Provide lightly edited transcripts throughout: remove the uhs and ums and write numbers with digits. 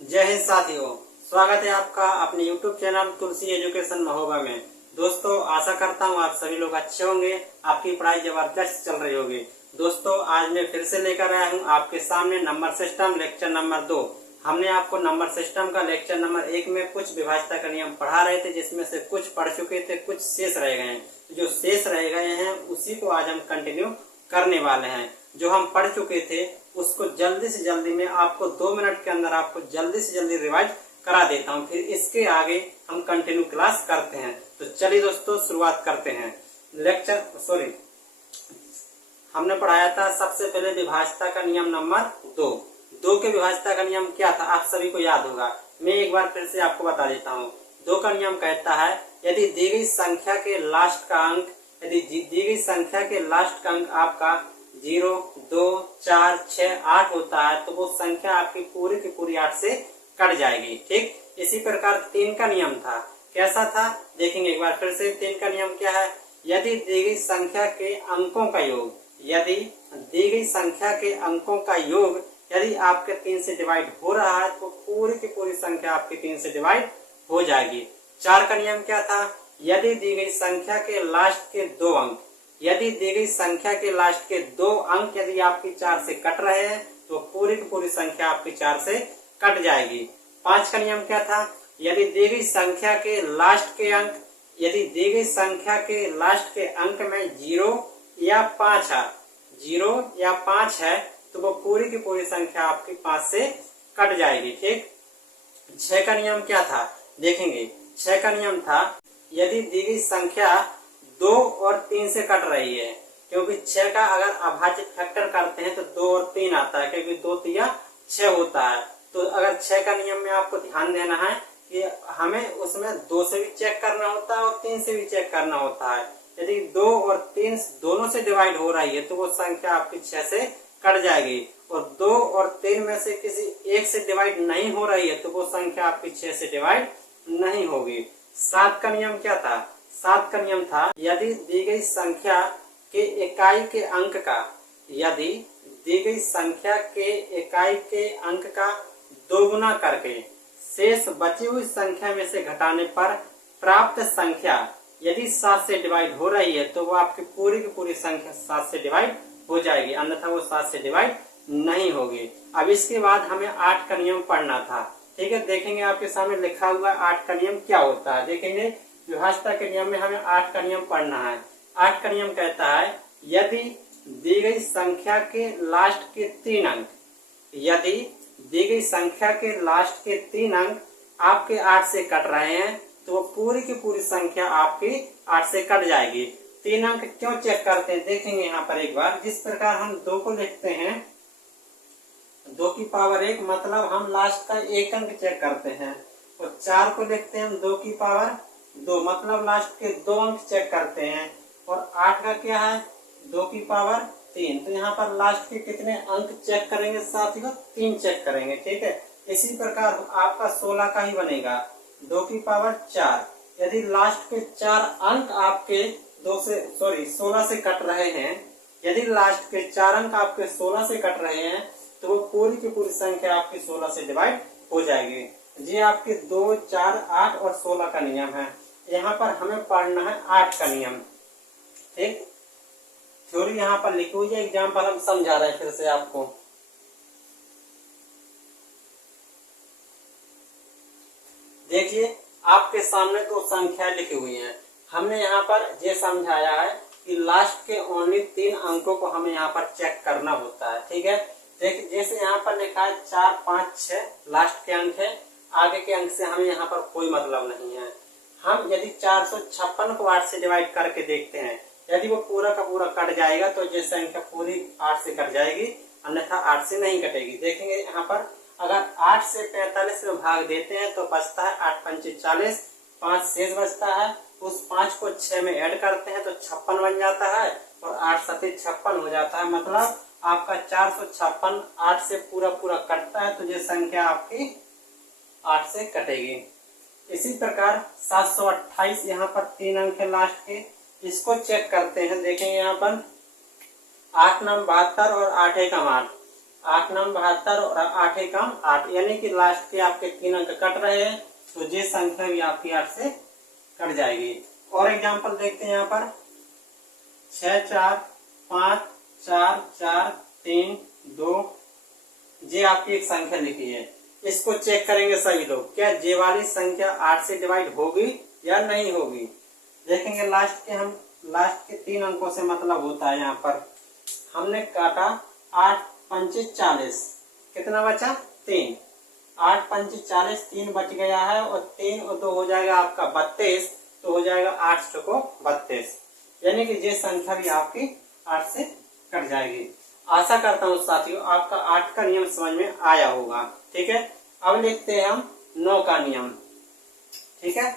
जय हिंद साथियों, स्वागत है आपका अपने YouTube चैनल तुलसी एजुकेशन महोबा में। दोस्तों, आशा करता हूँ आप सभी लोग अच्छे होंगे, आपकी पढ़ाई जबरदस्त चल रही होगी। दोस्तों, आज मैं फिर से लेकर आया हूँ आपके सामने नंबर सिस्टम लेक्चर नंबर 2। हमने आपको नंबर सिस्टम का लेक्चर नंबर 1 में कुछ विभाज्यता का नियम पढ़ा रहे थे, जिसमें से कुछ पढ़ चुके थे, कुछ शेष रह गए हैं। जो शेष रह गए हैं उसी को आज हम कंटिन्यू करने वाले हैं। जो हम पढ़ चुके थे उसको जल्दी से जल्दी में आपको 2 मिनट के अंदर आपको जल्दी से जल्दी रिवाइज करा देता हूं, फिर इसके आगे हम कंटिन्यू क्लास करते हैं। तो चलिए दोस्तों, शुरुआत करते हैं। हमने पढ़ाया था सबसे पहले विभाज्यता का नियम नंबर 2 के विभाज्यता का नियम क्या था आप सभी को याद होगा। मैं एक बार फिर से आपको बता देता हूँ। 2 का नियम कहता है, यदि दी गई संख्या के लास्ट का अंक आपका 0, 2, 4, 6, 8 होता है तो वो संख्या आपकी पूरी की पूरी 8 से कट जाएगी। ठीक, इसी प्रकार 3 का नियम था। कैसा था देखेंगे एक बार फिर से। 3 का नियम क्या है, यदि दी गई संख्या के अंकों का योग यदि आपके 3 से डिवाइड हो रहा है तो पूरी की पूरी संख्या आपकी 3 से डिवाइड हो जाएगी। 4 का नियम क्या था, यदि दी गई संख्या के लास्ट के 2 अंक यदि आपकी 4 से कट रहे हैं तो पूरी की पूरी संख्या आपकी 4 से कट जाएगी। 5 का नियम क्या था, यदि दी गई संख्या के लास्ट के अंक में 0 या 5 है तो वो पूरी की पूरी संख्या आपकी 5 से कट जाएगी। ठीक, 6 का नियम क्या था देखेंगे। 6 का नियम था, यदि दी गई संख्या 2 और 3 से कट रही है, क्योंकि 6 का अगर अभाज्य फैक्टर करते हैं तो 2 और 3 आता है, क्योंकि 2 3 6 होता है। तो अगर 6 का नियम में आपको ध्यान देना है कि हमें उसमें 2 से भी चेक करना होता है और 3 से भी चेक करना होता है। यदि 2 और 3 दोनों से डिवाइड हो रही है तो वो संख्या आपकी 6 से कट जाएगी, और 2 और 3 में से किसी एक से डिवाइड नहीं हो रही है तो वो संख्या आपकी 6 से डिवाइड नहीं होगी। 7 का नियम क्या था, 7 का नियम था, यदि दी गई संख्या के इकाई के अंक का दोगुना करके शेष बची हुई संख्या में से घटाने पर प्राप्त संख्या यदि 7 से डिवाइड हो रही है तो वो आपकी पूरी की पूरी संख्या 7 से डिवाइड हो जाएगी, अन्यथा वो 7 से डिवाइड नहीं होगी। अब इसके बाद हमें 8 का नियम पढ़ना था। ठीक है, देखेंगे आपके सामने लिखा हुआ 8 का नियम क्या होता है। देखेंगे विभाज्यता के नियम में हमें 8 का नियम पढ़ना है। 8 का नियम कहता है, यदि दी गई संख्या के लास्ट के 3 अंक आपके 8 से कट रहे हैं तो वो पूरी की पूरी संख्या आपकी 8 से कट जाएगी। 3 अंक क्यों चेक करते हैं देखेंगे यहाँ पर एक बार। जिस प्रकार हम 2 को लिखते हैं 2 की पावर 1, मतलब हम लास्ट का 1 अंक चेक करते हैं, और 4 को लिखते हैं हम 2 की पावर 2, मतलब लास्ट के 2 अंक चेक करते हैं, और 8 का क्या है 2 की पावर 3। तो यहाँ पर लास्ट के कितने अंक चेक करेंगे साथियों, 3 चेक करेंगे। ठीक है, इसी प्रकार आपका 16 का ही बनेगा, 2 की पावर 4। यदि लास्ट के 4 अंक आपके 16 से कट रहे हैं, यदि लास्ट के 4 अंक आपके 16 से कट रहे हैं तो वो पूरी की पूरी संख्या आपकी 16 से डिवाइड हो जाएगी। ये आपके 2, 4, 8 और 16 का नियम है। यहाँ पर हमें पढ़ना है 8 का नियम। ठीक, थ्योरी यहाँ पर लिखी हुई है, एग्जाम्पल हम समझा रहे हैं फिर से आपको। देखिए आपके सामने 2 संख्या लिखी हुई हैं। हमने यहाँ पर ये समझाया है कि लास्ट के ओनली 3 अंकों को हमें यहाँ पर चेक करना होता है। ठीक है, देखिए जैसे यहाँ पर लिखा है 4, 5, 6 लास्ट के अंक है, आगे के अंक से हमें यहाँ पर कोई मतलब नहीं है। हम यदि 456 को 8 से डिवाइड करके देखते हैं, यदि वो पूरा का पूरा कट जाएगा तो ये संख्या पूरी 8 से कट जाएगी, अन्यथा 8 से नहीं कटेगी। देखेंगे यहाँ पर अगर 8 से 45 में भाग देते हैं तो बचता है 8 पंचे 40, 5 शेष बचता है, उस 5 को 6 में ऐड करते हैं तो 56 बन जाता है, और 8 सत्ते 56 हो जाता है, मतलब आपका 456 8 से पूरा पूरा कटता है तो ये संख्या आपकी 8 से कटेगी। इसी प्रकार 728 यहाँ पर 3 अंक है लास्ट के, इसको चेक करते हैं। देखेंगे यहाँ पर 8 9 72 और 8 1 8, 8 9 72 और 8 एकम 8, यानी कि लास्ट के आपके 3 अंक कट रहे हैं, तो ये संख्या भी आपकी 8 से कट जाएगी। और एग्जांपल देखते हैं यहाँ पर 6 4 5 4 4 3 2, ये आपकी एक संख्या लिखी है। इसको चेक करेंगे सभी लोग, क्या ये वाली संख्या 8 से डिवाइड होगी या नहीं होगी। देखेंगे लास्ट के 3 अंकों से मतलब होता है, यहाँ पर हमने काटा 8 पंचे 40, कितना बचा 3, 8 पंचे 40, 3 बच गया है, और 3 और 2 हो जाएगा आपका 32, तो हो जाएगा 8 को 32, यानी कि ये संख्या भी आपकी 8 से कट जाएगी। आशा करता हूँ साथियों आपका 8 का नियम समझ में आया होगा। ठीक है, अब लिखते हैं हम 9 का नियम। ठीक है,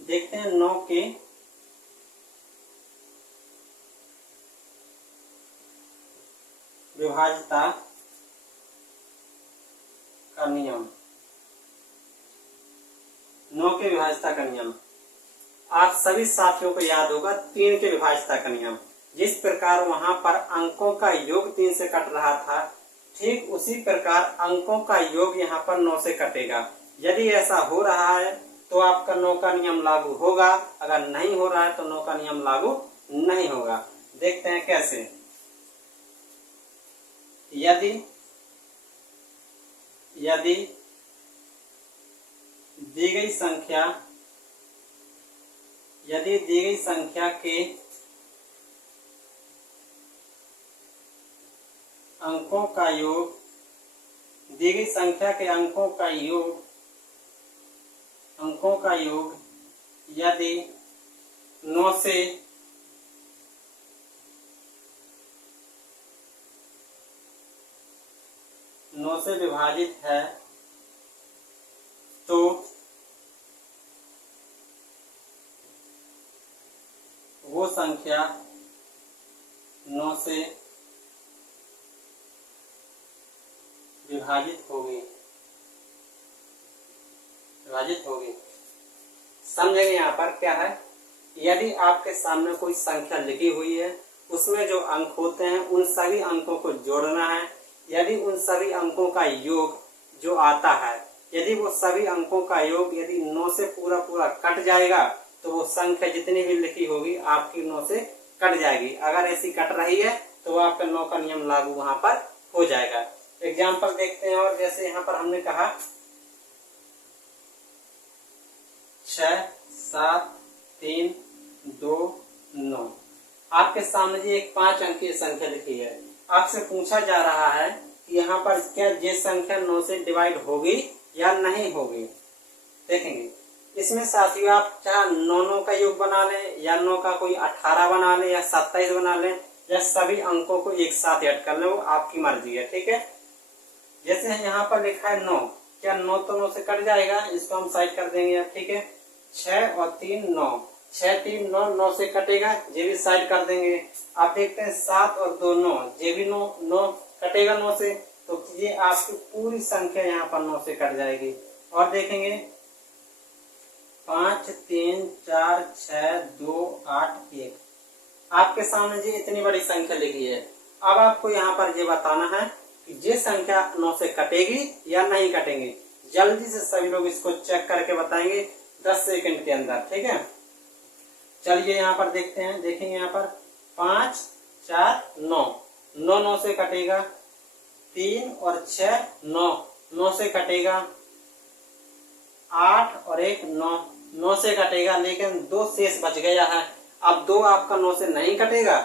देखते हैं 9 के विभाज्यता का नियम। 9 के विभाज्यता का नियम आप सभी साथियों को याद होगा, 3 के विभाज्यता का नियम। जिस प्रकार वहां पर अंकों का योग 3 से कट रहा था, ठीक उसी प्रकार अंकों का योग यहाँ पर 9 से कटेगा। यदि ऐसा हो रहा है तो आपका 9 का नियम लागू होगा, अगर नहीं हो रहा है तो 9 का नियम लागू नहीं होगा। देखते हैं कैसे। यदि दी गई संख्या के अंकों का योग, दी गई संख्या के अंकों का योग यदि 9 से विभाजित है, तो वो संख्या 9 से विभाजित होगी। समझेंगे यहाँ पर क्या है। यदि आपके सामने कोई संख्या लिखी हुई है, उसमें जो अंक होते हैं उन सभी अंकों को जोड़ना है। यदि उन सभी अंकों का योग जो आता है, यदि वो सभी अंकों का योग यदि 9 से पूरा कट जाएगा, तो वो संख्या जितनी भी लिखी होगी आपकी 9 से कट जाएगी। अगर ऐसी कट रही है तो आपका 9 का नियम लागू वहां पर हो जाएगा। एग्जाम्पल देखते हैं। और जैसे यहाँ पर हमने कहा 6 7 3 2 9, आपके सामने जी एक 5 अंकीय संख्या लिखी है। आपसे पूछा जा रहा है कि यहाँ पर क्या ये संख्या 9 से डिवाइड होगी या नहीं होगी। देखेंगे इसमें साथियों आप चाहे 9 का योग बना लें, या 9 का कोई 18 बना लें, या 27 बना लें, या सभी अंकों को एक साथ ऐड कर लें, वो आपकी मर्जी है। ठीक है, जैसे यहाँ पर लिखा है 9, क्या 9 तो 9 से कट जाएगा, इसको हम साइड कर देंगे। ठीक है, 6 और 3 9, 6 3 9, 9 से कटेगा, ये भी साइड कर देंगे। आप देखते हैं 7 और 2 9, ये भी 9 कटेगा 9 से, तो ये आपकी पूरी संख्या यहाँ पर 9 से कट जाएगी। और देखेंगे 5 3 4 6 2 8 1, आपके सामने जी इतनी बड़ी संख्या लिखी है। अब आपको यहाँ पर ये बताना है कि ये संख्या 9 से कटेगी या नहीं कटेगी। जल्दी से सभी लोग इसको चेक करके बताएंगे 10 सेकंड के अंदर। ठीक है, चलिए यहाँ पर देखते हैं। देखेंगे यहाँ पर 5 4 9, 9 से कटेगा, 3 और 6 9 से कटेगा, 8 और 1 9 से कटेगा, लेकिन 2 शेष बच गया है। अब 2 आपका 9 से नहीं कटेगा,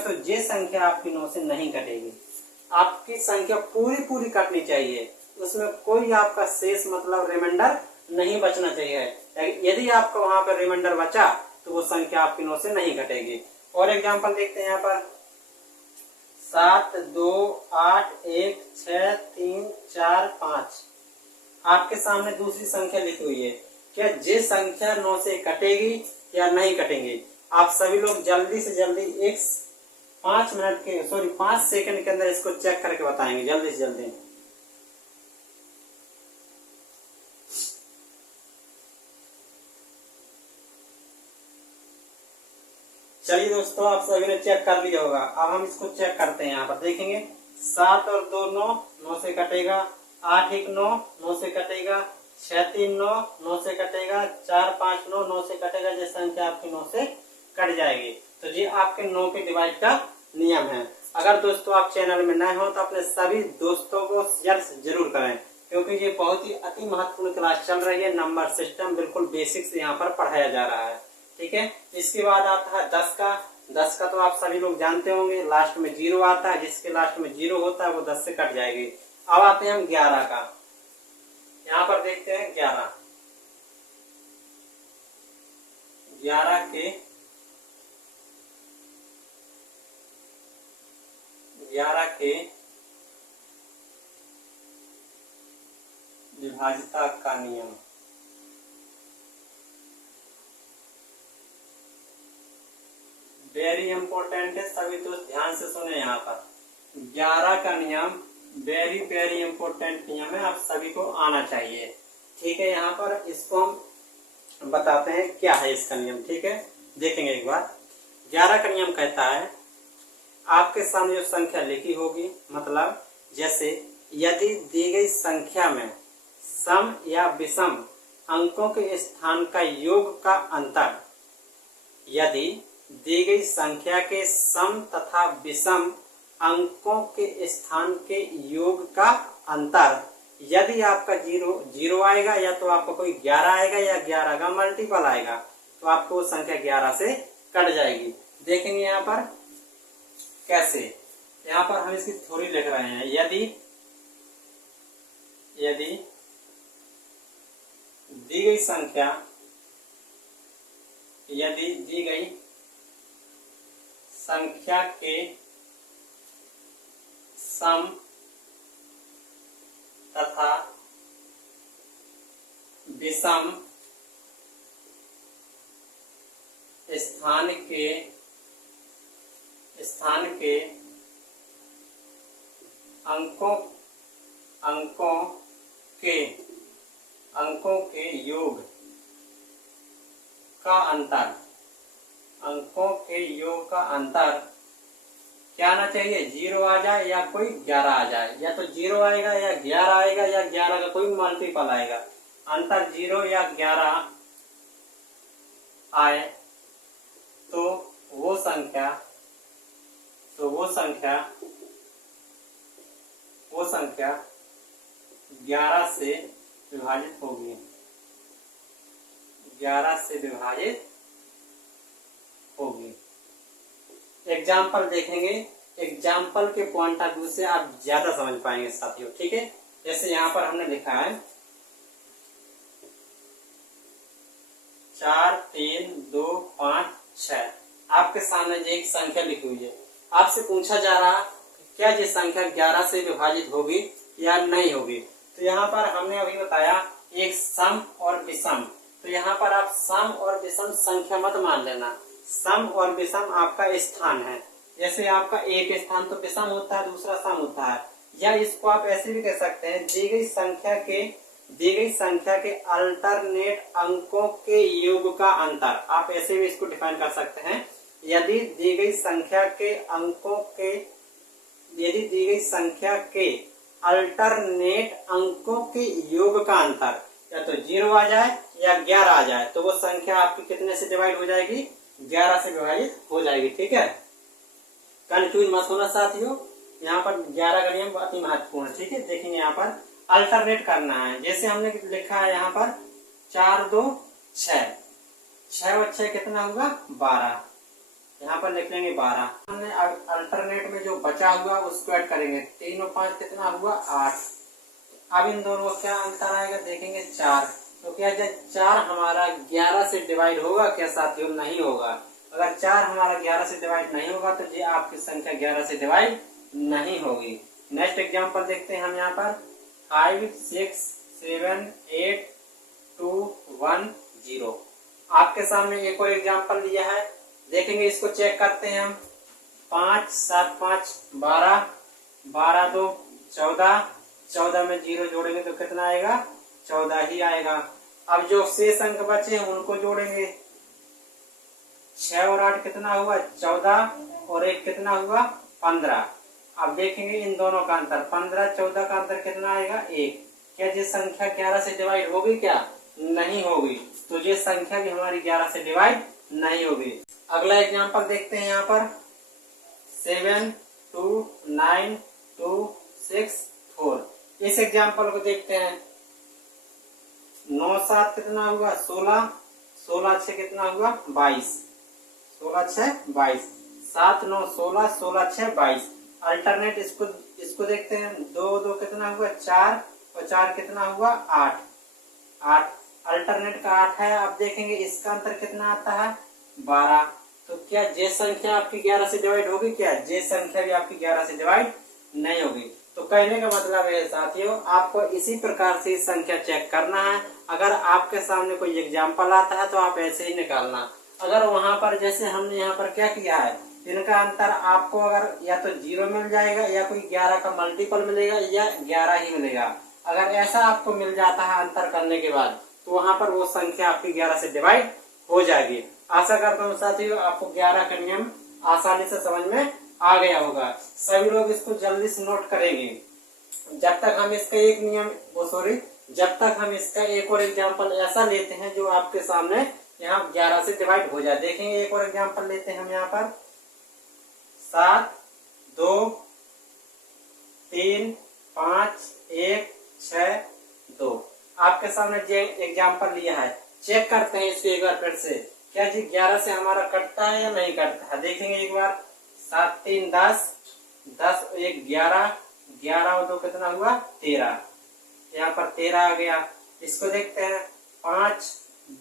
तो ये संख्या आपकी 9 से नहीं कटेगी। आपकी संख्या पूरी कटनी चाहिए, उसमें कोई आपका शेष मतलब रिमाइंडर नहीं बचना चाहिए। यदि आपका वहां पर रिमाइंडर बचा तो वो संख्या आपकी 9 से नहीं कटेगी। और एग्जांपल देखते हैं यहाँ पर 7 2 8 1 6 3 4 5, आपके सामने दूसरी संख्या लिखी हुई है। क्या ये संख्या 9 से कटेगी या नहीं कटेंगे। आप सभी लोग जल्दी से जल्दी 5 सेकंड के अंदर इसको चेक करके बताएंगे, जल्दी से जल्दी। चलिए दोस्तों, आप सभी ने चेक कर लिया होगा। अब हम इसको चेक करते हैं। यहाँ पर देखेंगे 7 और 2 9, 9 से कटेगा। 8 1 9, 9 से कटेगा। 6 3 9, 9 से कटेगा। 4 5 9, 9 से कटेगा। ये संख्या आपकी 9 से कट जाएगी। तो ये आपके 9 के डिवाइड का नियम है। अगर दोस्तों आप चैनल में नए हो तो अपने सभी दोस्तों को शेयर जरूर करें, क्योंकि ये बहुत ही अति महत्वपूर्ण क्लास चल रही है। नंबर सिस्टम बिल्कुल बेसिक से यहाँ पर पढ़ाया जा रहा है। ठीक है। इसके बाद आता है 10 का। 10 का तो आप सभी लोग जानते होंगे, लास्ट में 0 आता है। जिसके लास्ट में 0 होता है वो 10 से कट जाएगी। अब आते हैं हम 11 का। यहाँ पर देखते हैं 11 के विभाज्यता का नियम। वेरी इंपॉर्टेंट है, सभी दोस्त ध्यान से सुने। यहाँ पर 11 का नियम वेरी वेरी इंपॉर्टेंट नियम है, आप सभी को आना चाहिए। ठीक है। यहाँ पर इसको हम बताते हैं क्या है इसका नियम। ठीक है, देखेंगे एक बार। 11 का नियम कहता है, आपके सामने जो संख्या लिखी होगी, मतलब जैसे यदि दी गई संख्या में सम या विषम अंकों के स्थान का योग का अंतर, यदि दी गई संख्या के सम तथा विषम अंकों के स्थान के योग का अंतर, यदि आपका 0 आएगा या तो आपको कोई 11 आएगा या 11 का मल्टीपल आएगा, तो आपको वो संख्या 11 से कट जाएगी। देखेंगे यहाँ पर कैसे। यहाँ पर हम इसकी थ्योरी लिख रहे हैं। यदि दी गई संख्या, यदि दी गई संख्या के सम तथा विषम स्थान के अंकों के योग का अंतर, क्या आना चाहिए? 0 आ जाए या कोई 11 आ जाए, या तो 0 आएगा या 11 आएगा या 11 का कोई मल्टीपल आएगा। अंतर 0 या 11 आए तो वो संख्या 11 से विभाजित होगी। 11 से विभाजित होगी। एग्जाम्पल देखेंगे। एग्जाम्पल के पॉइंट ऑफ व्यू से आप ज्यादा समझ पाएंगे साथियों। ठीक है। जैसे यहाँ पर हमने लिखा है 4 3 2 5 6। आपके सामने एक संख्या लिखी हुई है। आपसे पूछा जा रहा क्या ये संख्या 11 से विभाजित होगी या नहीं होगी। तो यहाँ पर हमने अभी बताया एक सम और विषम। तो यहाँ पर आप सम और विषम संख्या मत मान लेना। सम और विषम आपका स्थान है। जैसे आपका एक स्थान तो विषम होता है, दूसरा सम होता है। या इसको आप ऐसे भी कह सकते हैं, दी गई संख्या के अल्टरनेट अंकों के योग का अंतर। आप ऐसे भी इसको डिफाइन कर सकते हैं। यदि दी गई संख्या के अल्टरनेट अंकों के योग का अंतर, या तो 0 आ जाए या 11 आ जाए, तो वो संख्या आपकी कितने से डिवाइड हो जाएगी? 11 से विभाजित हो जाएगी। ठीक है। कंफ्यूज मत होना साथियों। यहाँ पर 11 का नियम बहुत ही महत्वपूर्ण है। ठीक है। देखेंगे यहाँ पर अल्टरनेट करना है। जैसे हमने लिखा है यहाँ पर 4 2 6, 6 और 6 कितना हुआ? 12। यहाँ पर लिख लेंगे 12। हमने अल्टरनेट में जो बचा हुआ उसको ऐड करेंगे। 3 और 5 कितना हुआ? 8। अब इन दोनों का क्या अंतर आएगा? देखेंगे 4। तो क्या 4 हमारा 11 से डिवाइड होगा क्या साथियों? नहीं होगा। अगर 4 हमारा 11 से डिवाइड नहीं होगा तो ये आपकी संख्या 11 से डिवाइड नहीं होगी। नेक्स्ट एग्जांपल देखते हैं हम यहाँ पर 5 6 7 8 2 1 0। आपके सामने एक और एग्जांपल दिया है। देखेंगे, इसको चेक करते हैं हम। 5 7 5 12, 12 2 14, 14 में 0 जोड़ेंगे तो कितना आएगा? 14 ही आएगा। अब जो शेष अंक बचे हैं उनको जोड़ेंगे। 6 और 8 कितना हुआ? 14 और 1 कितना हुआ? 15। अब देखेंगे इन दोनों का अंतर, 15 14 का अंतर कितना आएगा 1। क्या ये संख्या 11 से डिवाइड होगी क्या? नहीं होगी। तो ये संख्या भी हमारी 11 से डिवाइड नहीं होगी। अगला एग्जांपल देखते हैं यहाँ पर 7 2 9 2 6 4। इस एग्जांपल को देखते हैं। 9 7 कितना हुआ 16, 16 6 कितना हुआ 22, 16 6 22, 7 9 16, 16 6 22। अल्टरनेट इसको देखते हैं। 2 2 कितना हुआ 4 और 4 कितना हुआ 8, 8 अल्टरनेट का 8 है। अब देखेंगे इसका अंतर कितना आता है 12। तो क्या ये संख्या आपकी 11 से डिवाइड होगी क्या? ये संख्या भी आपकी 11 से डिवाइड नहीं होगी। तो कहने का मतलब है साथियों, आपको इसी प्रकार से संख्या चेक करना है। अगर आपके सामने कोई एग्जाम्पल आता है तो आप ऐसे ही निकालना। अगर वहां पर जैसे हमने यहाँ पर क्या किया है, इनका अंतर आपको अगर या तो 0 मिल जाएगा या कोई 11 का मल्टीपल मिलेगा या 11 ही मिलेगा। अगर ऐसा आपको मिल जाता है अंतर करने के बाद, तो वहां पर वो संख्या आपकी 11 से डिवाइड हो जाएगी। आशा करता हूँ साथियों आपको 11 का नियम आसानी से समझ में आ गया होगा। सभी लोग इसको जल्दी से नोट करेंगे। जब तक हम इसका एक नियम जब तक हम इसका एक और एग्जाम्पल ऐसा लेते हैं जो आपके सामने यहाँ 11 से डिवाइड हो जाए। देखेंगे एक और एग्जाम्पल लेते हैं हम यहाँ पर 7 2 3 5 1 6 2। आपके सामने जो एग्जाम्पल लिया है, चेक करते हैं इसको एक बार फिर से। क्या जी 11 से हमारा कटता है या नहीं कटता है? देखेंगे एक बार। 7 3 10, 10 1 11, 11 और 2 कितना हुआ 13। यहाँ पर 13 आ गया। इसको देखते हैं 5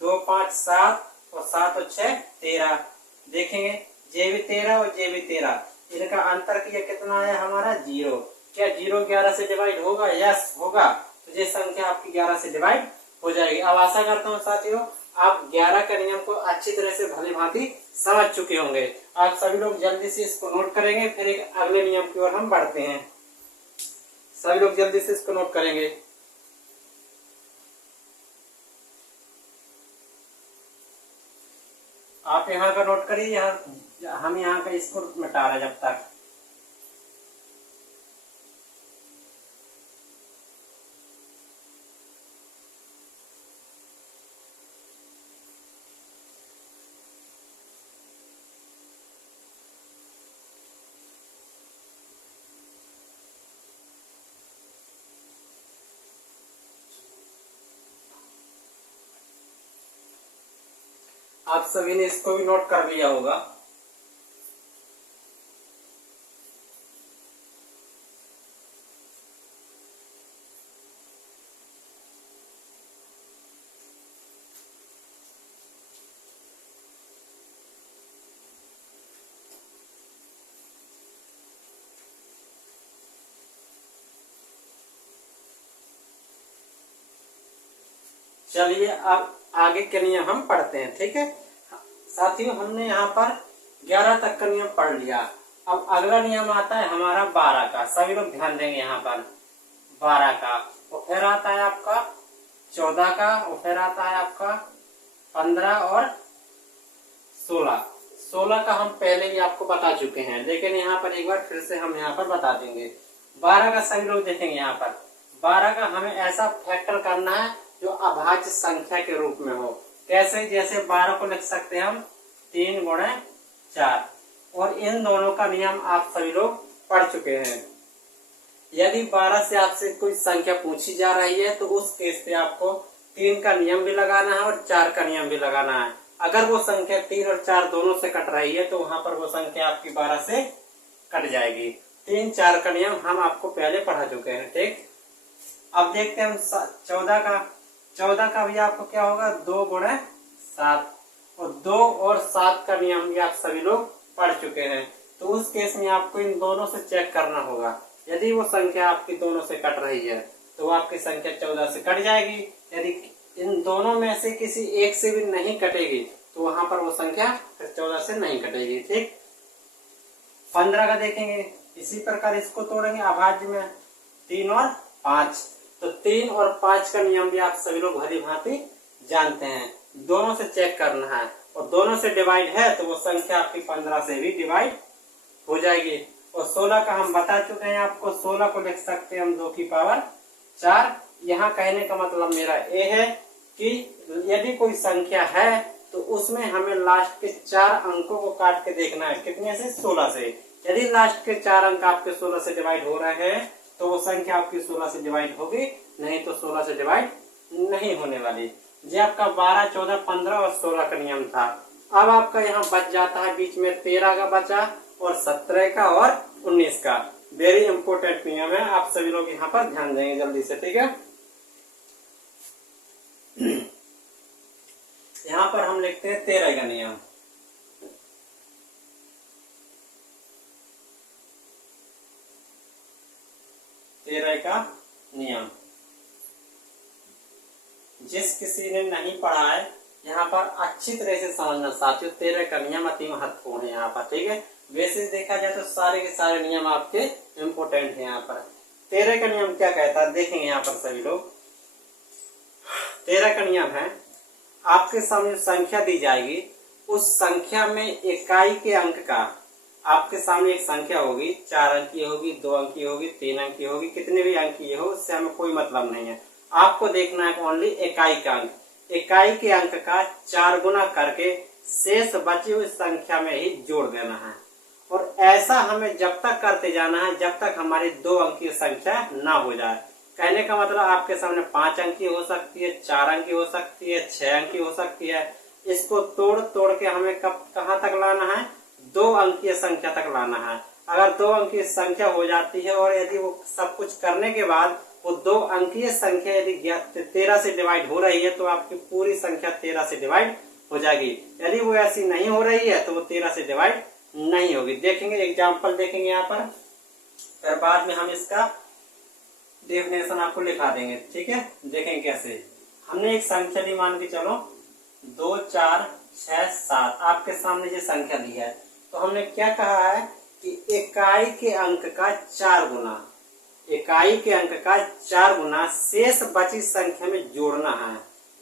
2 5 7 और 7 और 6 13। देखेंगे जे भी 13 और जे भी 13, इनका अंतर किया कितना आया हमारा 0। क्या 0 11 से डिवाइड होगा? यस होगा। तो ये संख्या आपकी 11 से डिवाइड हो जाएगी। अब आशा करता हूँ साथियों आप 11 का नियम को अच्छी तरह से भली भांति समझ चुके होंगे। आप सभी लोग जल्दी से इसको नोट करेंगे, फिर एक अगले नियम की ओर हम बढ़ते हैं। सभी लोग जल्दी से इसको नोट करेंगे। आप यहाँ का नोट करिए, हम यहाँ का इसको मिटा रहे जब तक। आप सभी ने इसको भी नोट कर लिया होगा। चलिए अब आगे के नियम हम पढ़ते हैं। ठीक है साथियों, हमने यहाँ पर 11 तक का नियम पढ़ लिया। अब अगला नियम आता है हमारा 12 का। सभी लोग ध्यान देंगे यहाँ पर 12 का। और फिर आता है आपका 14 का, और फिर आता है आपका 15 और 16। 16 का हम पहले ही आपको बता चुके हैं, लेकिन यहाँ पर एक बार फिर से हम यहाँ पर बता देंगे। 12 का सभी लोग देखेंगे यहाँ पर। 12 का हमें ऐसा फैक्टर करना है जो अभाज्य संख्या के रूप में हो। कैसे? जैसे 12 को लिख सकते हैं हम 3 गुणे 4। और इन दोनों का नियम आप सभी लोग पढ़ चुके हैं। यदि 12 से आपसे कोई संख्या पूछी जा रही है तो उस केस पे आपको 3 का नियम भी लगाना है और 4 का नियम भी लगाना है। अगर वो संख्या 3 और 4 दोनों से कट रही है तो वहां पर वो संख्या आपकी 12 से कट जाएगी। 3 4 का नियम हम आपको पहले पढ़ा चुके हैं। ठीक, अब देखते हैं हम 14 का। 14 का भी आपको क्या होगा 2 गुणे 7। और 2 और 7 का नियम भी आप सभी लोग पढ़ चुके हैं। तो उस केस में आपको इन दोनों से चेक करना होगा। यदि वो संख्या आपकी दोनों से कट रही है तो वो आपकी संख्या 14 से कट जाएगी। यदि इन दोनों में से किसी एक से भी नहीं कटेगी तो वहां पर वो संख्या फिर 14 से नहीं कटेगी। ठीक, 15 का देखेंगे। इसी प्रकार इसको तोड़ेंगे अभाज्य में 3 और 5। तो 3 और 5 का नियम भी आप सभी लोग भली भांति जानते हैं। दोनों से चेक करना है और दोनों से डिवाइड है तो वो संख्या आपकी 15 से भी डिवाइड हो जाएगी। और 16 का हम बता चुके हैं आपको, 16 को लिख सकते हैं हम 2 की पावर 4। यहाँ कहने का मतलब मेरा ये है कि यदि कोई संख्या है तो उसमें हमें लास्ट के 4 अंकों को काट के देखना है। कितने से? 16 से। यदि लास्ट के 4 अंक आपके 16 से डिवाइड हो रहे हैं तो वो संख्या आपकी 16 से डिवाइड होगी, नहीं तो 16 से डिवाइड नहीं होने वाली। ये आपका 12, 14, 15 और 16 का नियम था। अब आपका यहाँ बच जाता है बीच में 13 का बचा और 17 का और 19 का। वेरी इंपोर्टेंट नियम है, आप सभी लोग यहाँ पर ध्यान देंगे जल्दी से, ठीक है। यहाँ पर हम लिखते हैं 13 का नियम। का नियम जिस किसी ने नहीं पढ़ा है यहाँ पर अच्छी तरह से समझना साथियों। 13 का नियम अति महत्वपूर्ण है यहाँ पर, ठीक है। वैसे देखा जाए तो सारे के सारे नियम आपके इम्पोर्टेंट है यहाँ पर। 13 का नियम क्या कहता है देखेंगे यहाँ पर सभी लोग। 13 का नियम है, आपके सामने संख्या दी जाएगी, उस संख्या में इकाई के अंक का, आपके सामने एक संख्या होगी, 4 अंक की होगी, 2 अंक की होगी, 3 अंक की होगी, कितने भी अंक की हो उससे हमें कोई मतलब नहीं है। आपको देखना है ओनली इकाई का अंक। इकाई के अंक का 4 गुना करके शेष बची हुई संख्या में ही जोड़ देना है। और ऐसा हमें जब तक करते जाना है जब तक हमारी 2 अंक की संख्या ना हो जाए। कहने का मतलब आपके सामने 5 अंक की हो सकती है, 4 अंक की हो सकती है, 6 अंक की हो सकती है। इसको तोड़ तोड़ के हमें कहाँ तक लाना है? 2 अंकीय संख्या तक लाना है। अगर 2 अंकीय संख्या हो जाती है और यदि वो सब कुछ करने के बाद वो 2 अंकीय संख्या यदि 13 से डिवाइड हो रही है तो आपकी पूरी संख्या 13 से डिवाइड हो जाएगी। यदि वो ऐसी नहीं हो रही है तो वो 13 से डिवाइड नहीं होगी। देखेंगे एग्जाम्पल देखेंगे यहाँ पर, फिर बाद में हम इसका डेफिनेशन आपको लिखा देंगे, ठीक है। देखेंगे कैसे। हमने एक संख्या ली, मान के चलो 2, 4, 6, 7 आपके सामने ये संख्या दी है। तो हमने क्या कहा है कि इकाई के अंक का 4 गुना, इकाई के अंक का 4 गुना शेष बची संख्या में जोड़ना है,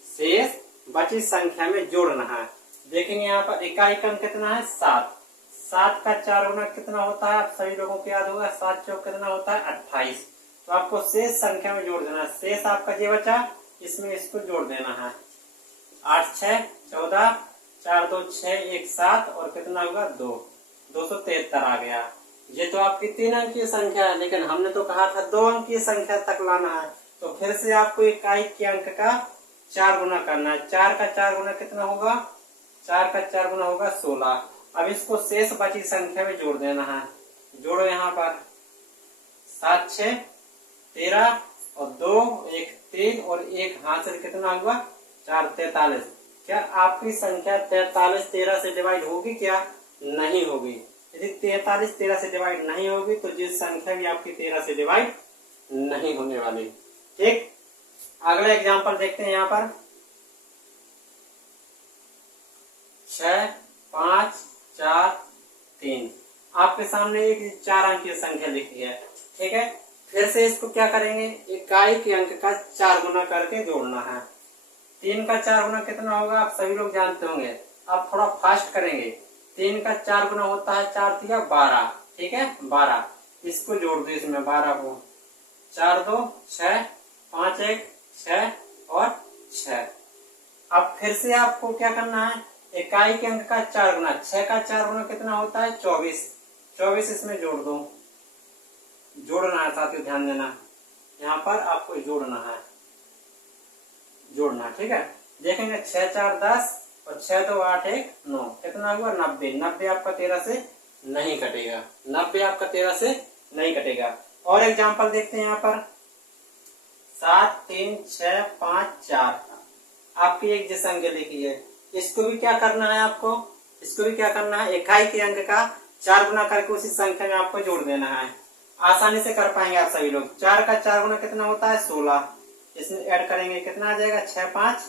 शेष बची संख्या में जोड़ना है। देखेंगे यहाँ पर इकाई का अंक कितना है? 7। 7 का 4 गुना कितना होता है? आप सभी लोगों को याद होगा, 7 चौक कितना होता है? 28। तो आपको शेष संख्या में जोड़ देना है। शेष आपका ये बचा, इसमें इसको जोड़ देना है। 8, 6, 14, 4, 2, 6, 1, 7 और कितना होगा? 2, 273 आ गया। ये तो आपकी 3 अंकीय संख्या है, लेकिन हमने तो कहा था 2 अंकीय संख्या तक लाना है। तो फिर से आपको इकाई के अंक का 4 गुना करना है। 4 का 4 गुना कितना होगा? 4 का 4 गुना होगा 16। अब इसको शेष बची संख्या में जोड़ देना है। जोड़ो यहाँ पर 7, 6, 13 और 2, 1, 3 और 1 हासिल कितना हुआ? 4, 43। क्या आपकी संख्या 43 13 से डिवाइड होगी? क्या नहीं होगी। यदि 43 13 से डिवाइड नहीं होगी तो जिस संख्या भी आपकी 13 से डिवाइड नहीं होने वाली, ठीक। अगला एग्जांपल देखते हैं यहाँ पर 6, 5, 4, 3 आपके सामने एक 4 अंकीय संख्या लिखी है, ठीक है। फिर से इसको क्या करेंगे? इकाई के अंक का 4 गुना करके जोड़ना है। 3 का 4 गुना कितना होगा? आप सभी लोग जानते होंगे, आप थोड़ा फास्ट करेंगे। 3 का 4 गुना होता है 4 तिया 12, ठीक है, 12। इसको जोड़ दो इसमें 12 को। 4, 2, 6, 5, 1, 6 और 6। अब फिर से आपको क्या करना है? इकाई के अंक का 4 गुना, 6 का 4 गुना कितना होता है? 24। 24 इसमें जोड़ दो। जोड़ना है साथियों, ध्यान देना, यहाँ पर आपको जोड़ना है, जोड़ना, ठीक है। देखेंगे 6, 4, 10 और 6, 2, 8, 1, 9 कितना हुआ? 90। 90 आपका 13 से नहीं कटेगा, 90 आपका 13 से नहीं कटेगा। और एग्जांपल देखते हैं यहाँ पर 7, 3, 6, 5, 4 आपकी एक जो संख्या लिखी है, इसको भी क्या करना है आपको? इसको भी क्या करना है? इकाई के अंक का 4 गुना करके उसी संख्या में आपको जोड़ देना है। आसानी से कर पाएंगे आप सभी लोग। 4 का 4 गुना कितना होता है? 16। इसमें ऐड करेंगे कितना आ जाएगा? 6, 5,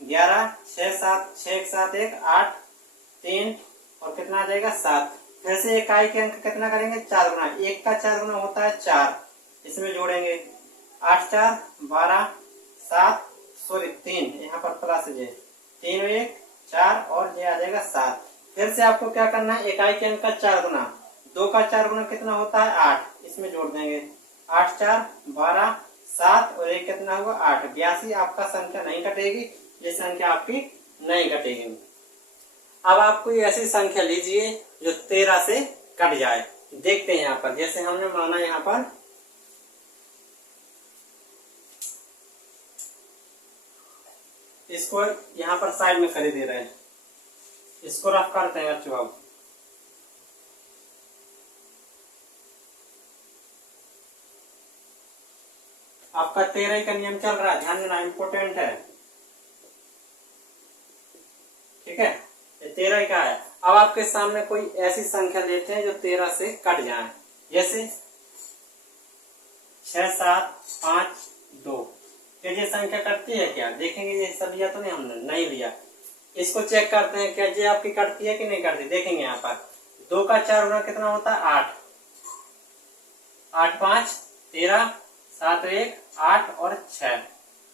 11, 6, 7, 6, 1, 7, 1, 8, 3 और कितना आ जाएगा? 7। फिर से इकाई के अंक कितना करेंगे? 4 गुना। 1 का 4 गुना होता है 4, इसमें जोड़ेंगे 8, 4, 12, 7 सॉरी 3, यहाँ पर प्लस है 3, 1, 4 और ये आ जाएगा 7। फिर से आपको क्या करना है? इकाई के अंक का 4 गुना, 2 का 4 गुना कितना होता है 8, इसमें जोड़ देंगे 8 4 12 7 और 1 कितना होगा 8, 82 आपका संख्या नहीं कटेगी, ये संख्या आपकी नहीं कटेगी। अब आप कोई ऐसी संख्या लीजिए जो 13 से कट जाए। देखते हैं यहाँ पर, जैसे हमने माना यहाँ पर इसको यहाँ पर साइड में खरीद दे रहे हैं, इसको रफ करते हैं बच्चों। अब आपका 13 का नियम चल रहा है, ध्यान देना, इंपोर्टेंट है, ठीक है, ये 13 का है। अब आपके सामने कोई ऐसी संख्या लेते हैं जो 13 से कट जाए, जैसे 6 7 5 2, क्या ये संख्या कटती है क्या? देखेंगे ये सब लिया तो नहीं, हमने नहीं लिया, इसको चेक करते हैं क्या ये आपकी कटती है कि नहीं कटती। देखेंगे यहाँ पर 2 का 4 गुना कितना होता है 8, 8 5 13 7 1 8 और 6,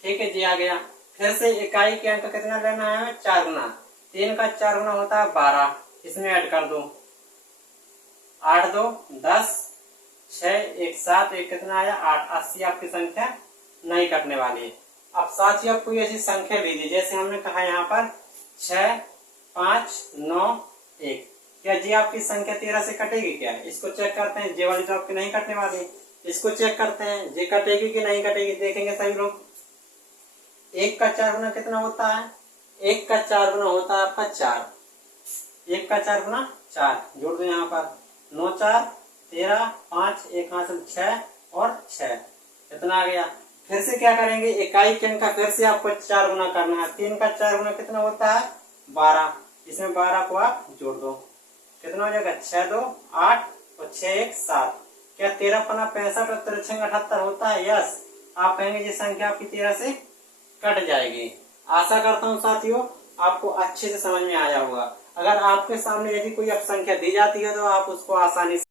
ठीक है जी, आ गया। फिर से इकाई के अंक कितना लेना है 4 गुना, 3 का 4 गुना होता है 12, इसमें ऐड कर दो 8 2 10 6 1 7 1 कितना आया 8, 80 आपकी संख्या नहीं कटने वाली है। अब साथियों आप कोई ऐसी संख्या लीजिए, जैसे हमने कहा यहाँ पर 6 5 9 1, क्या जी आपकी संख्या 13 से कटेगी क्या? इसको चेक करते हैं, जे वाली तो आपकी नहीं कटने वाली, इसको चेक करते हैं जे कटेगी कि नहीं कटेगी। देखेंगे सभी लोग, 1 का 4 गुना कितना होता है, 1 का 4 गुना होता है आपका 4, 1 का 4 गुना 4, जोड़ दो यहाँ पर 9 4 13 5 1 हासिल 6 और 6, इतना आ गया। फिर से क्या करेंगे, इकाई के अंक का फिर से आपको 4 गुना करना है, 3 का 4 गुना कितना होता है 12, इसमें 12 को आप जोड़ दो, कितना हो जाएगा 6 2 8 और 6 1 7, क्या 13 पना 65 और 3 78 होता है? यस, आप कहेंगे ये संख्या आपकी 13 से कट जाएगी। आशा करता हूँ साथियों आपको अच्छे से समझ में आया होगा। अगर आपके सामने यदि कोई अब संख्या दी जाती है तो आप उसको आसानी से